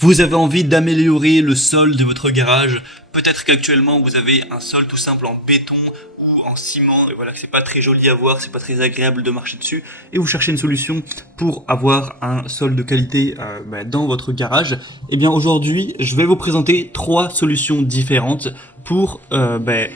Vous avez envie d'améliorer le sol de votre garage. Peut-être qu'actuellement vous avez un sol tout simple en béton ou en ciment et voilà que c'est pas très joli à voir, c'est pas très agréable de marcher dessus et vous cherchez une solution pour avoir un sol de qualité dans votre garage. Et bien aujourd'hui je vais vous présenter trois solutions différentes pour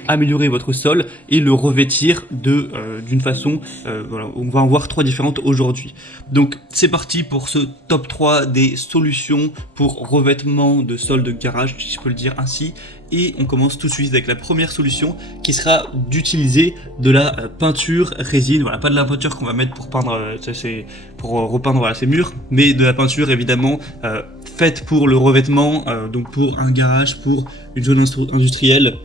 améliorer votre sol et le revêtir d'une façon, voilà, on va en voir trois différentes aujourd'hui. Donc c'est parti pour ce top 3 des solutions pour revêtement de sol de garage, si je peux le dire ainsi. Et on commence tout de suite avec la première solution qui sera d'utiliser de la peinture résine. Voilà, pas de la peinture qu'on va mettre pour peindre, pour repeindre voilà, ces murs, mais de la peinture évidemment faite pour le revêtement, donc pour un garage, pour une zone industrielle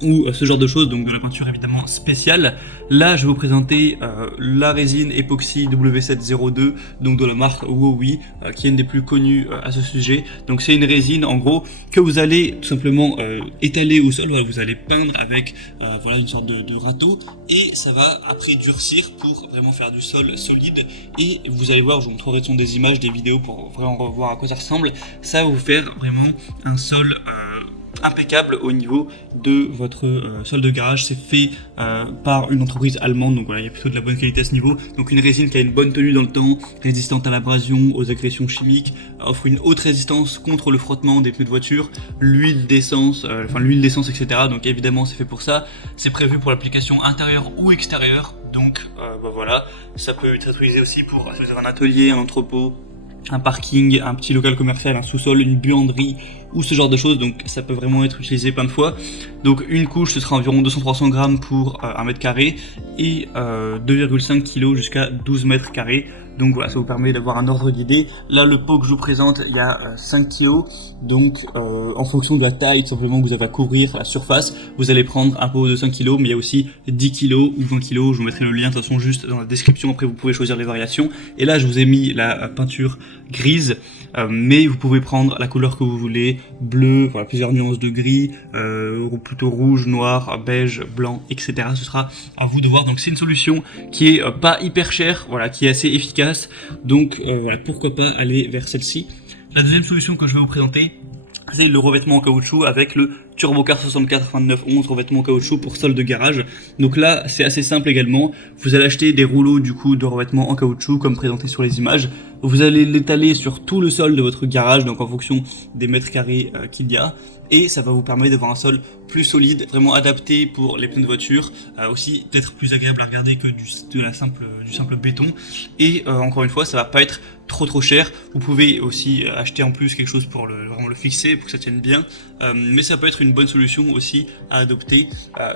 ou ce genre de choses, donc de la peinture évidemment spéciale. Là je vais vous présenter la résine époxy W702, donc de la marque Wowi, qui est une des plus connues à ce sujet. Donc c'est une résine en gros que vous allez tout simplement étaler au sol, voilà, vous allez peindre avec voilà, une sorte de râteau, et ça va après durcir pour vraiment faire du sol solide. Et vous allez voir, je vous montrerai des images, des vidéos pour vraiment voir à quoi ça ressemble. Ça va vous faire vraiment un sol impeccable au niveau de votre sol de garage. C'est fait par une entreprise allemande, donc voilà, il y a plutôt de la bonne qualité à ce niveau. Donc une résine qui a une bonne tenue dans le temps, résistante à l'abrasion, aux agressions chimiques, offre une haute résistance contre le frottement des pneus de voiture, l'huile d'essence, etc. Donc évidemment c'est fait pour ça. C'est prévu pour l'application intérieure ou extérieure. Donc voilà, ça peut être utilisé aussi pour un atelier, un entrepôt, un parking, un petit local commercial, un sous-sol, une buanderie ou ce genre de choses. Donc ça peut vraiment être utilisé plein de fois. Donc une couche ce sera environ 200-300 grammes pour 1 mètre carré et 2,5 kg jusqu'à 12 mètres carrés. Donc voilà, ça vous permet d'avoir un ordre d'idée. Là le pot que je vous présente, il y a 5 kg. Donc en fonction de la taille tout simplement que vous avez à couvrir la surface, vous allez prendre un pot de 5 kg, mais il y a aussi 10 kg ou 20 kg. Je vous mettrai le lien de toute façon juste dans la description, après vous pouvez choisir les variations. Et là je vous ai mis la peinture grise, mais vous pouvez prendre la couleur que vous voulez, bleu, voilà, plusieurs nuances de gris, plutôt rouge, noir, beige, blanc, etc. Ce sera à vous de voir. Donc c'est une solution qui est pas hyper chère, voilà, qui est assez efficace. Donc voilà, pourquoi pas aller vers celle-ci. La deuxième solution que je vais vous présenter, c'est le revêtement en caoutchouc avec le Turbocar 64-29-11 revêtement en caoutchouc pour sol de garage. Donc là c'est assez simple également, vous allez acheter des rouleaux du coup de revêtement en caoutchouc comme présenté sur les images. Vous allez l'étaler sur tout le sol de votre garage, donc en fonction des mètres carrés qu'il y a, et ça va vous permettre d'avoir un sol plus solide, vraiment adapté pour les pneus de voiture, aussi peut-être plus agréable à regarder que du simple béton. Et encore une fois, ça va pas être trop cher. Vous pouvez aussi acheter en plus quelque chose pour vraiment le fixer, pour que ça tienne bien, mais ça peut être une bonne solution aussi à adopter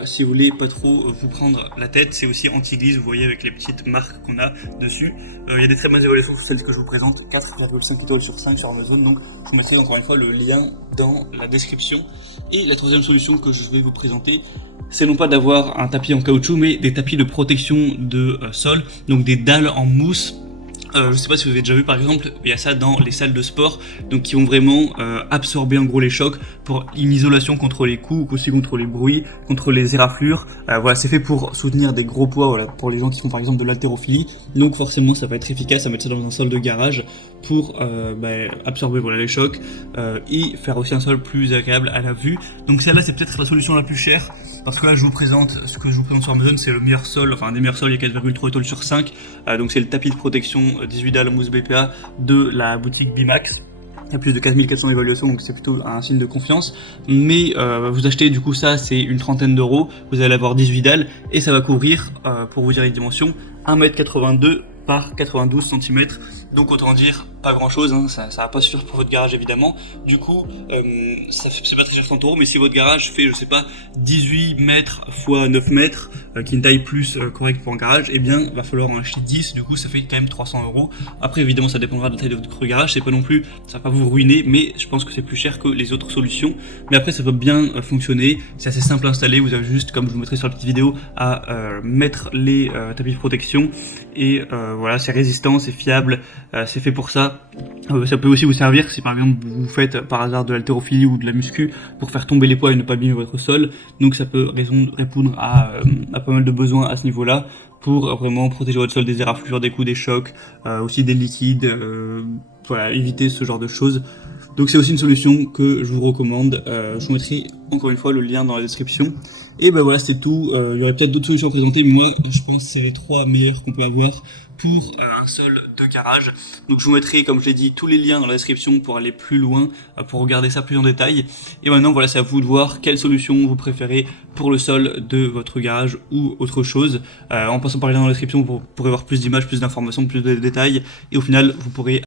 si vous voulez pas trop vous prendre la tête. C'est aussi anti-glisse, vous voyez, avec les petites marques qu'on a dessus. Il y a des très bonnes évaluations sur celles que je vous présente, 4,5 étoiles sur 5 sur Amazon, donc je vous mettrai encore une fois le lien dans la description. Et la troisième solution que je vais vous présenter, c'est non pas d'avoir un tapis en caoutchouc, mais des tapis de protection de sol, donc des dalles en mousse. Je sais pas si vous avez déjà vu, par exemple, il y a ça dans les salles de sport, donc qui vont vraiment absorber en gros les chocs pour une isolation contre les coups, aussi contre les bruits, contre les éraflures. Voilà, c'est fait pour soutenir des gros poids, voilà, pour les gens qui font par exemple de l'haltérophilie. Donc forcément, ça va être efficace à mettre ça dans un sol de garage pour absorber voilà, les chocs et faire aussi un sol plus agréable à la vue. Donc celle-là, c'est peut-être la solution la plus chère, parce que là, ce que je vous présente sur Amazon, c'est le meilleur sol, enfin un des meilleurs sols, il y a 4,3 étoiles sur 5. Donc c'est le tapis de protection 18 dalles mousse BPA de la boutique Bimax. Il y a plus de 4400 évaluations, donc c'est plutôt un signe de confiance. Mais vous achetez du coup ça, c'est une trentaine d'euros. Vous allez avoir 18 dalles et ça va couvrir, pour vous dire les dimensions, 1m82 par 92 cm. Donc autant dire pas grand chose, hein, ça va pas suffire pour votre garage évidemment. Du coup, c'est pas très cher 30 euros, mais si votre garage fait, je sais pas, 18 mètres x 9 mètres, qui est une taille plus correcte pour un garage, eh bien, va falloir en acheter 10, du coup, ça fait quand même 300 euros. Après, évidemment, ça dépendra de la taille de votre garage, c'est pas non plus, ça va pas vous ruiner, mais je pense que c'est plus cher que les autres solutions. Mais après, ça peut bien fonctionner, c'est assez simple à installer, vous avez juste, comme je vous mettrai sur la petite vidéo, à mettre les tapis de protection, et voilà, c'est résistant, c'est fiable, c'est fait pour ça. Ça peut aussi vous servir si par exemple vous faites par hasard de l'haltérophilie ou de la muscu pour faire tomber les poids et ne pas abîmer votre sol. Donc ça peut répondre à pas mal de besoins à ce niveau-là pour vraiment protéger votre sol des éraflures, des coups, des chocs, aussi des liquides, voilà, éviter ce genre de choses. Donc c'est aussi une solution que je vous recommande. Je vous mettrai encore une fois le lien dans la description. Et ben voilà, c'est tout. Il y aurait peut-être d'autres solutions à présenter, mais moi je pense que c'est les 3 meilleures qu'on peut avoir pour un sol de garage. Donc je vous mettrai, comme je l'ai dit, tous les liens dans la description pour aller plus loin, pour regarder ça plus en détail. Et maintenant voilà, c'est à vous de voir quelle solution vous préférez pour le sol de votre garage ou autre chose. En passant par les liens dans la description, vous pourrez voir plus d'images, plus d'informations, plus de détails. Et au final, vous pourrez